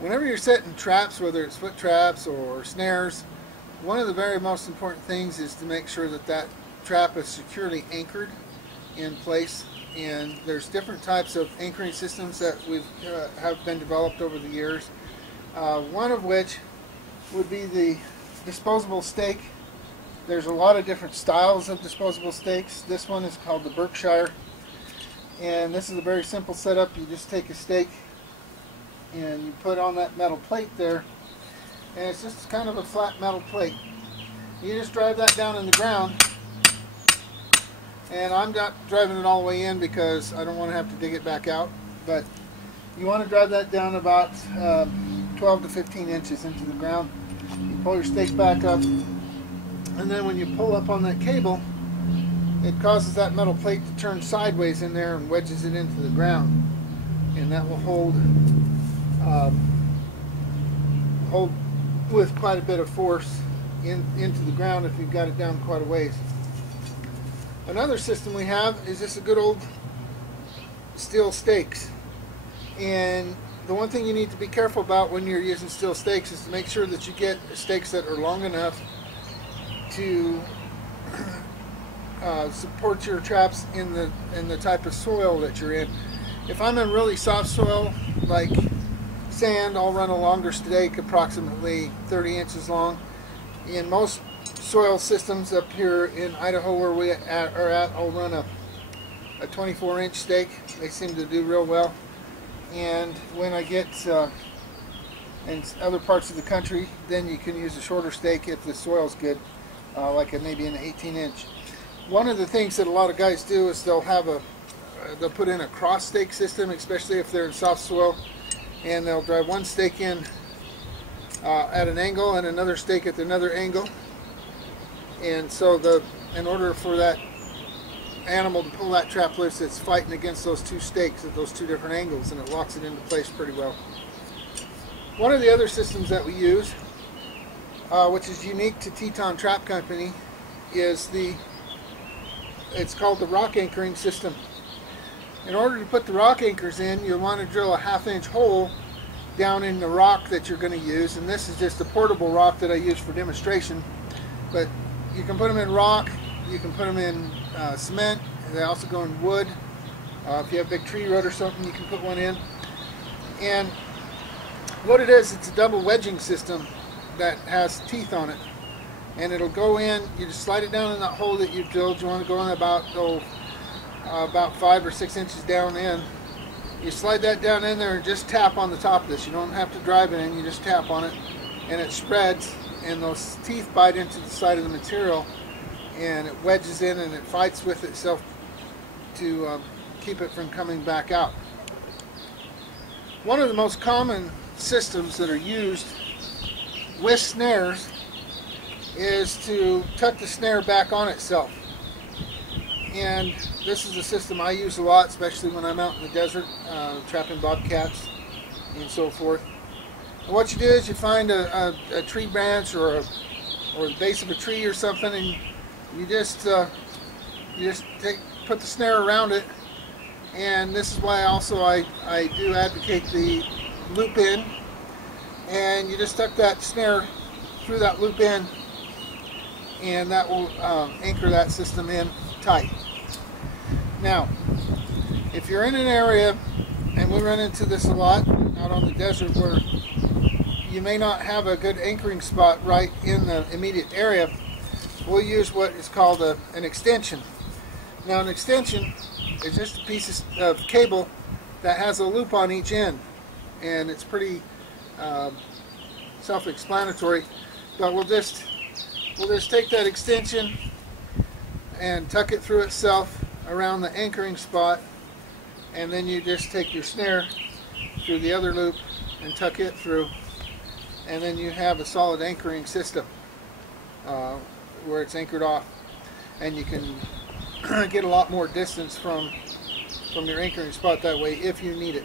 Whenever you're setting traps, whether it's foot traps or snares, one of the very most important things is to make sure that that trap is securely anchored in place. And there's different types of anchoring systems that have been developed over the years. One of which would be the disposable stake. There's a lot of different styles of disposable stakes. This one is called the Berkshire, and this is a very simple setup. You just take a stake and you put on that metal plate there, and it's just kind of a flat metal plate. You just drive that down in the ground, and I'm not driving it all the way in because I don't want to have to dig it back out, but you want to drive that down about 12 to 15 inches into the ground. You pull your stake back up, and then when you pull up on that cable, it causes that metal plate to turn sideways in there and wedges it into the ground, and that will hold with quite a bit of force into the ground if you've got it down quite a ways. Another system we have is just a good old steel stakes, and the one thing you need to be careful about when you're using steel stakes is to make sure that you get stakes that are long enough to support your traps in the type of soil that you're in. If I'm in really soft soil like sand, I'll run a longer stake, approximately 30 inches long. In most soil systems up here in Idaho where we are at, I'll run a 24-inch stake. They seem to do real well. And when I get in other parts of the country, then you can use a shorter stake if the soil's good, like maybe an 18-inch. One of the things that a lot of guys do is they'll put in a cross stake system, especially if they're in soft soil, and they'll drive one stake in at an angle and another stake at another angle. And so in order for that animal to pull that trap loose, it's fighting against those two stakes at those two different angles, and it locks it into place pretty well. One of the other systems that we use, which is unique to Teton Trap Company, is it's called the rock anchoring system. In order to put the rock anchors in, you'll want to drill a 1/2-inch hole down in the rock that you're going to use, and this is just a portable rock that I use for demonstration, but you can put them in rock, you can put them in cement, and they also go in wood. If you have a big tree root or something, you can put one in. And what it is, it's a double wedging system that has teeth on it, and it'll go in. You just slide it down in that hole that you've drilled. You want to go in about 5 or 6 inches down in. You slide that down in there and just tap on the top of this. You don't have to drive it in, you just tap on it, and it spreads, and those teeth bite into the side of the material, and it wedges in and it fights with itself to keep it from coming back out. One of the most common systems that are used with snares is to tuck the snare back on itself. And this is a system I use a lot, especially when I'm out in the desert trapping bobcats and so forth. And what you do is you find a tree branch or the base of a tree or something, and you just put the snare around it. And this is why also I do advocate the loop in, and you just tuck that snare through that loop in, and that will anchor that system in tight. Now, if you're in an area, and we run into this a lot out on the desert, where you may not have a good anchoring spot right in the immediate area, we'll use what is called an extension. Now, an extension is just a piece of cable that has a loop on each end, and it's pretty self-explanatory, but we'll just take that extension and tuck it through itself around the anchoring spot, and then you just take your snare through the other loop and tuck it through, and then you have a solid anchoring system where it's anchored off, and you can get a lot more distance from your anchoring spot that way if you need it.